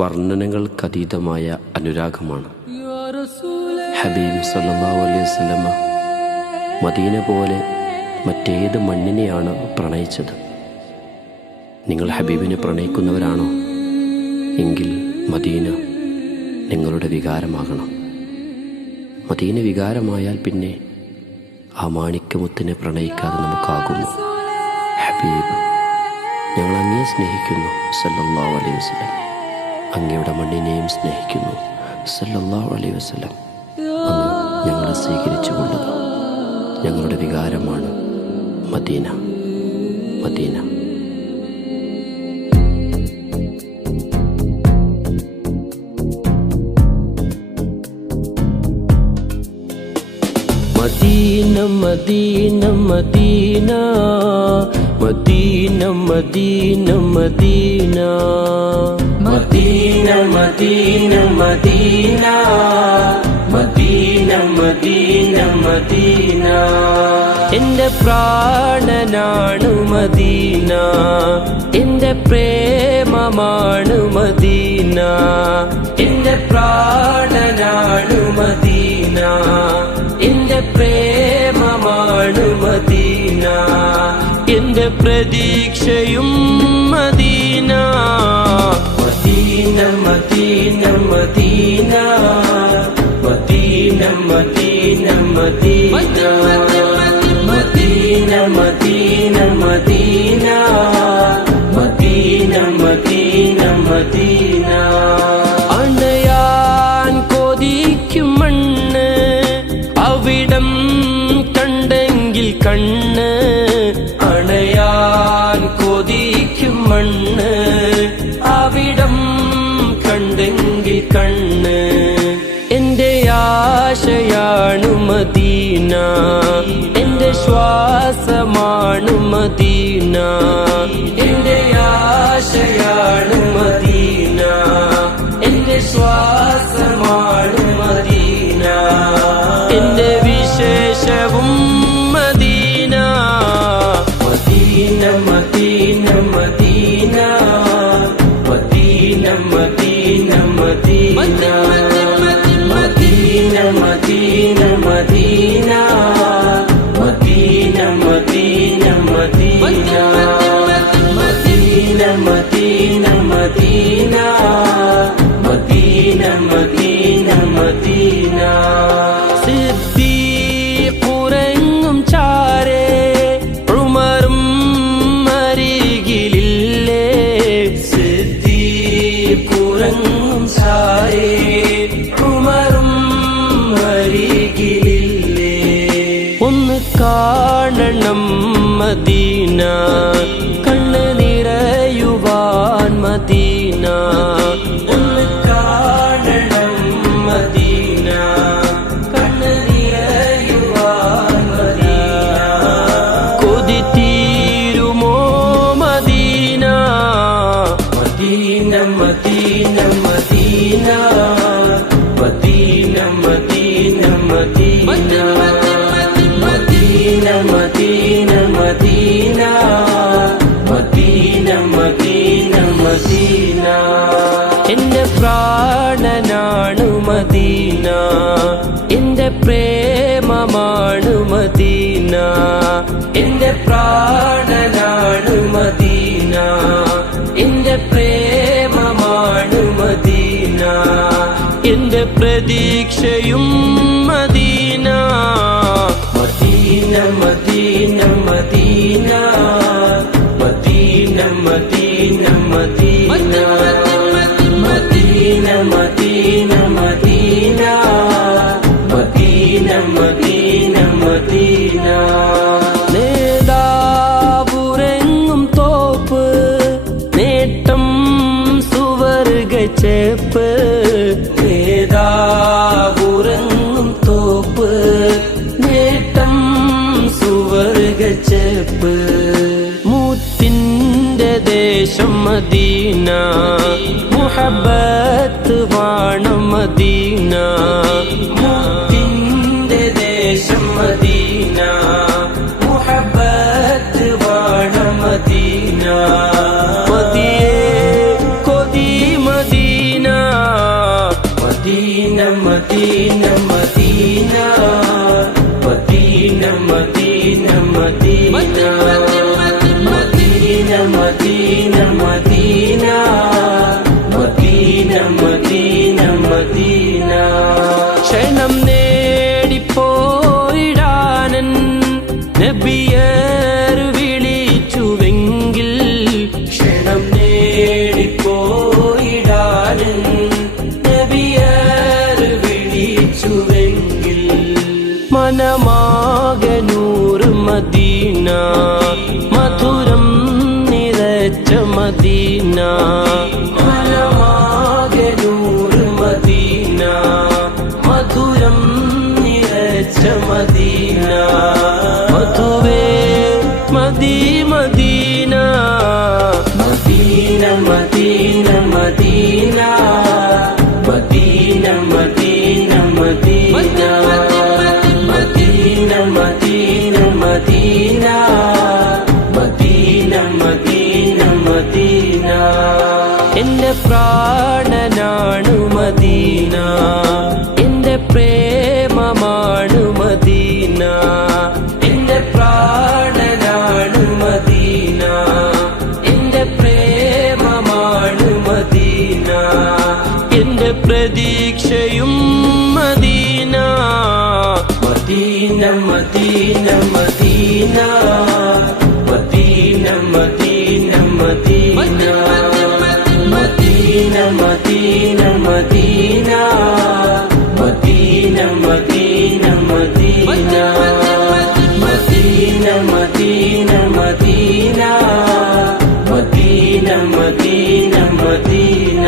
വർണ്ണനകൾക്കതീതമായ അനുരാഗമാണ്. ഹബീബ് സല്ലല്ലാഹു അലൈഹി വസല്ലമ മദീന പോലെ മറ്റേത് മണ്ണിനെയാണ് പ്രണയിച്ചത്? നിങ്ങൾ ഹബീബിനെ പ്രണയിക്കുന്നവരാണോ? എങ്കിൽ മദീന നിങ്ങളുടെ വികാരമാകണം. മദീന വികാരമായാൽ പിന്നെ ആ മാണിക്യമുത്തിനെ പ്രണയിക്കാതെ നമുക്കാകുമോ? ഹബീബ്, ഞങ്ങൾ അങ്ങയെ സ്നേഹിക്കുന്നു സല്ലല്ലാഹു അലൈഹി വസല്ലം. അങ്ങയുടെ മണ്ണിനെയും സ്നേഹിക്കുന്നു സല്ലല്ലാഹു അലൈഹി വസല്ലം. അങ്ങ് ഞങ്ങളെ സ്വീകരിച്ചുകൊണ്ടത് ഞങ്ങളുടെ വികാരമാണ് Medina, Medina. Medina Medina Medina Medina Medina Medina Medina Medina Medina Medina Medina Medina. എന്റെ പ്രാണനാണ് മദീന, എന്റെ പ്രേമമാണ് മദീന. എന്റെ പ്രാണനാണ് മദീന, എന്റെ പ്രേമമാണ് മദീന. എന്റെ പ്രതീക്ഷയും Medina. Medina Medina Medina Medina Medina Medina Medina Medina Medina Medina Medina Medina. അണയാൻ കൊതിക്കും മണ്ണ്, അവിടം കണ്ടെങ്കിൽ കണ്ണ്. അണയാൻ കൊതിക്കും മണ്ണ്, അവിടം കണ്ടെങ്കിൽ കണ്ണ്. എന്റെ ആശയാണ് മദീന, എന്റെ ശ്വാസമാണ് മദീന. എന്റെ ആശയാണ് മദീന, എന്റെ ശ്വാസമാണ് മദീന. എന്റെ വിശേഷവും Medina. Medina Medina Medina Medina Medina Medina Medina Medina Medina Medina Medina Medina Medina Medina Medina Medina Medina Medina. സിദ്ദീഖുറങ്ങും ചാരേ, ഉമറും അരികിലില്ലേ. സിദ്ദീഖുറങ്ങും ചാരേ, ഉമറും അരികിലില്ലേ. ഒന്ന് കാണണം മദീന, കണ്ണ് നിറയുവാൻ മദീന. ഒന്ന് കാണണം മദീന, കണ്ണ് നിറയുവാൻ മദീന. കൊതി തീരുമോ Medina. Medina Medina Medina Medina Medina Medina Medina Medina Medina Medina Medina Medina. എന്റെ പ്രാണനാണ് മദീന, എന്റെ പ്രേമമാണ് മദീന. എന്റെ പ്രാണനാണ് മദീന, എന്റെ പ്രേമമാണ് മദീന. എന്റെ പ്രതീക്ഷയും Medina. Medina Medina Medina Medina Medina Medina Medina Medina Medina Medina Medina Medina. നേതാവുറങ്ങും തോപ്പ്, നേട്ടം സുവർഗച്ചേപ്പ്. നേതാവുറങ്ങും തോപ്പ്, നേട്ടം സുവർഗച്ചേപ്പ്. മുത്തിന്റെ ദേശം മദീന, മുഹബ്ബത്ത് വാണം മദീന. മുത്തിന്റെ ദേശം മദീന, മുഹബ്ബത്ത് വാണം മദീന. മദിയേ കൊതി Medina. Medina Medina Medina Medina Medina Medina Medina Medina Medina Medina Medina ക്ഷണം നേടിപ്പോയിടാനൻ നബിയർ വിളിച്ചുവെങ്കിൽ ക്ഷണം നേടിപ്പോയിടാനൻ നബിയർ വിളിച്ചുവെങ്കിൽ മനമാകെ നൂറ് മദീന മധുരം നിറച്ച മദീന മനമാകെ നൂറ് മദീന മധുരം നിറച്ച മദീന മധുവേ മദീ Medina Medina Medina Medina Medina Medina Medina Medina Medina Medina Medina Medina Medina എന്റെ പ്രാണനാണു മദീന എന്റെ പ്രേമമാണു മദീന എന്റെ പ്രാണനാണു മദീന എന്റെ പ്രേമമാണു മദീന എന്റെ പ്രതീക്ഷയും Medina Medina Medina Medina Medina Medina Medina Medina Medina Medina Medina Medina Medina Medina Medina Medina Medina Medina Medina